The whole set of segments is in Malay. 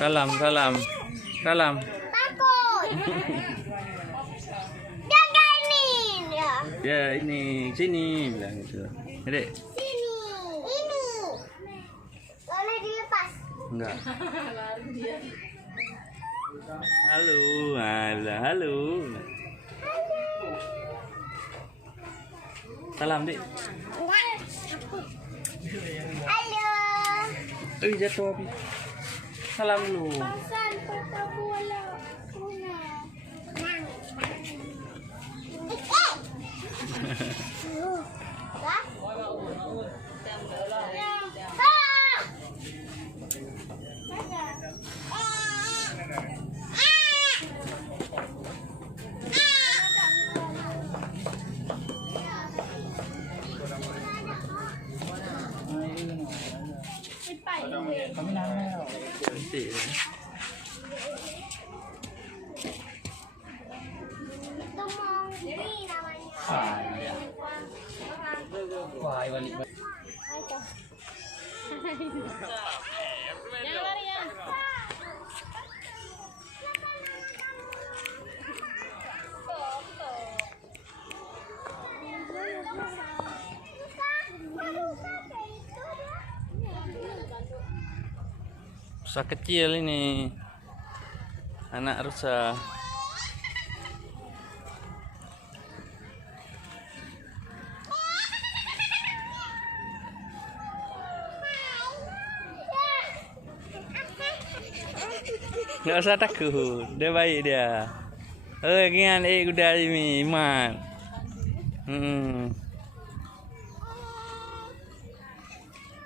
Salam, salam. Salam. Takut. Jaga ini. Ya, ini sini bilang gitu. Adik. Sini. Ini. Boleh dilepas? Enggak. Halo, halo, halo. Salam, Dik. Halo. Jatuh Abi. Salam dulu. Pasal foto bola. Kami nangis. Cantik ya. Itu Mongki namanya. Wah, balik. Jangan lari ya. Rusa kecil ini. Anak rusa. Nggak usah takut, dia baik dia. Gian kuda ini, Iman.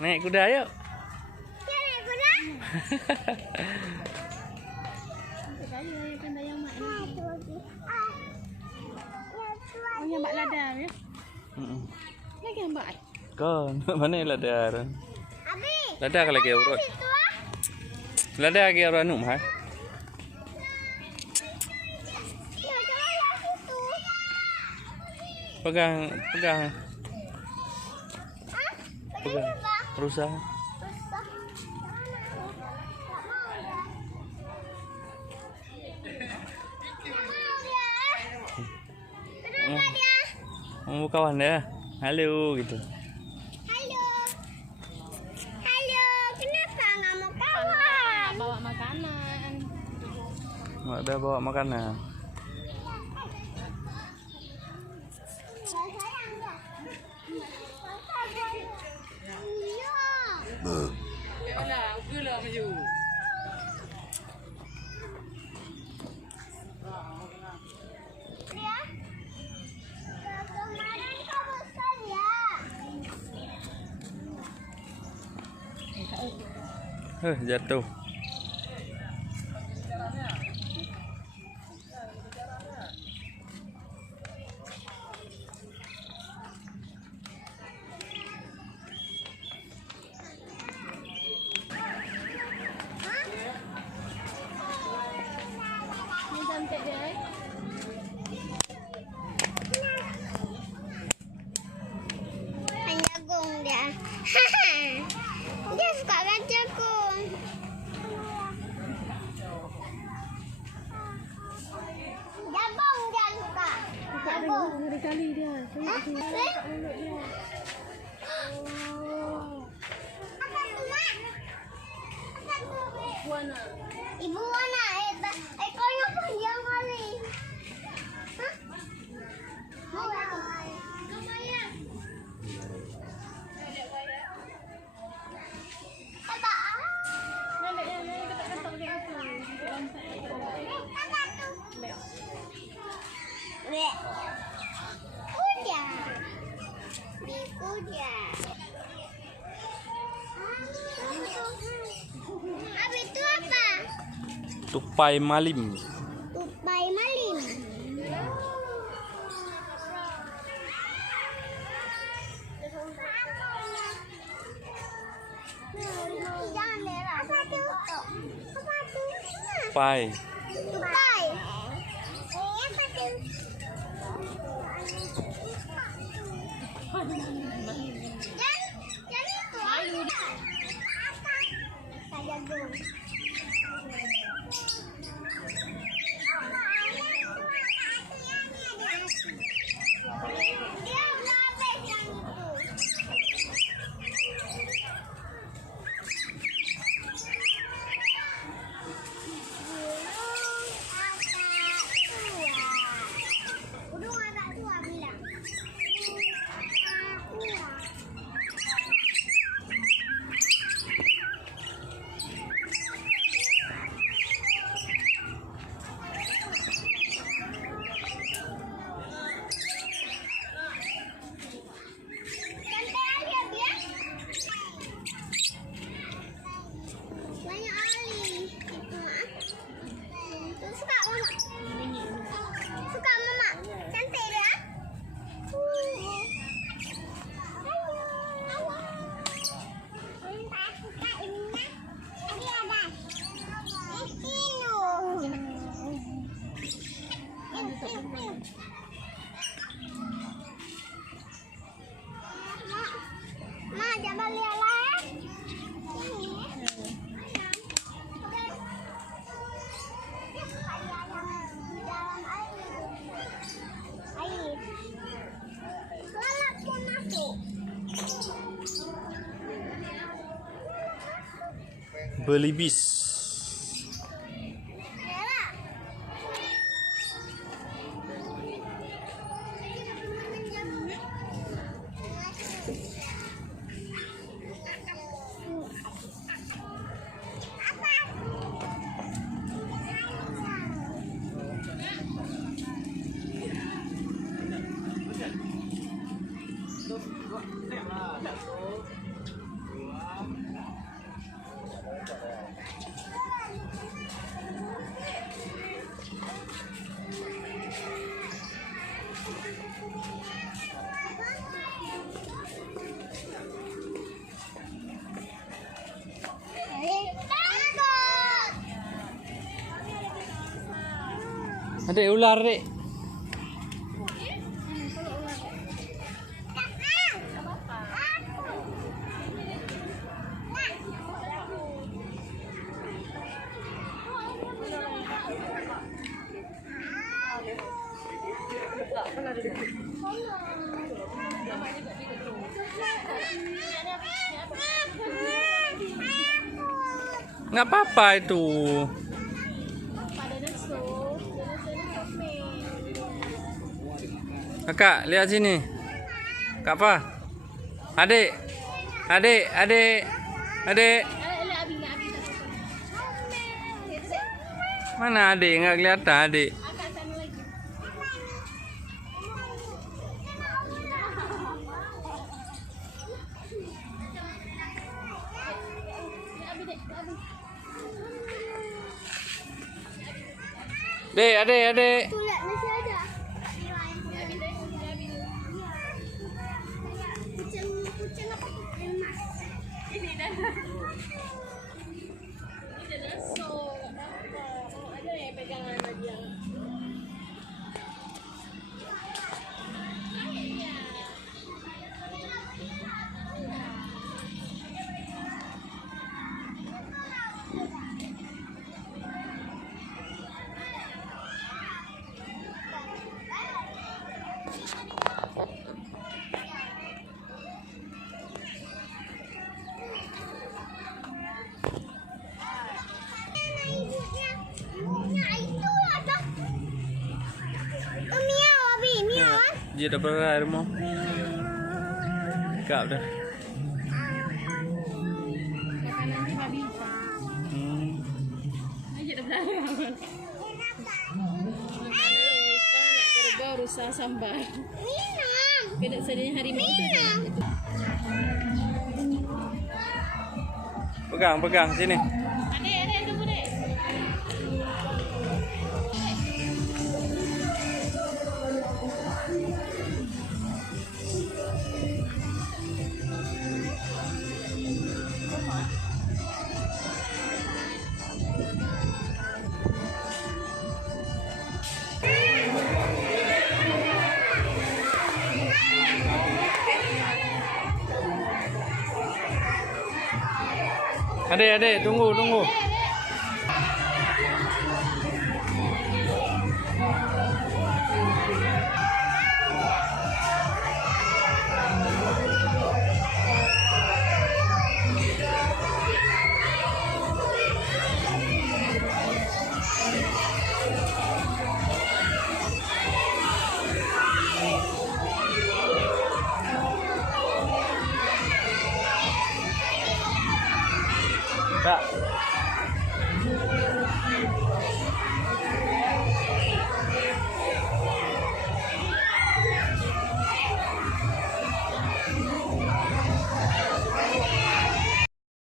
Naik kuda yuk. Naik kuda. Oh, yang mbak ladar ya? Lagi yang mbak? Kon, mana ladar? Abi. Ladar lagi urut. Ladar lagi urut anu mah. Pegang, pegang. Pegang. Rusa. Mau kawan ya? Halo gitu. Halo. Halo. Kenapa nggak mau kawan? Bawa makanan. Nggak ada bawa makanan. Jatuh. Ini cantik deh. Jagung dia. Dia suka kan jagung. Jagung dia suka. Jagung. Ngeri kali dia. Apa tu, Mak? Apa tu? Buana. Ibu Wana, ekornya panjang kali. Hah? Mau ya? Lumayan. Apa? Nenek ketak-ketak dia tu. Apa tu? Kuda. Kuda. Abi itu apa? Tupai malim. Tupai malim. Jangan merah. Apa tu? Apa tu? Tupai. Tupai. Apa tu? Jangan itu. Malu. Apa? Jagung. Belibis. Adik ular dek. Nggak apa-apa itu. Kakak, lihat sini. Kak apa? Adik. Adik, adik. Adik. Mana adik? Nggak kelihatan adik. Dek, adik, adik. Tulat masih ada. Kucing apa kucing emas? Ini dah. Ini dah so. Ada yang pegangan dia. Dia dah berai rumah. Kap dah. Makanan ni babi. Aje dah berai. Nak kerbau rusak sambar. Kena sedianya harimau tu. Pegang, pegang sini. Adik, adik tunggu dek. Adik, adik, tunggu, tunggu.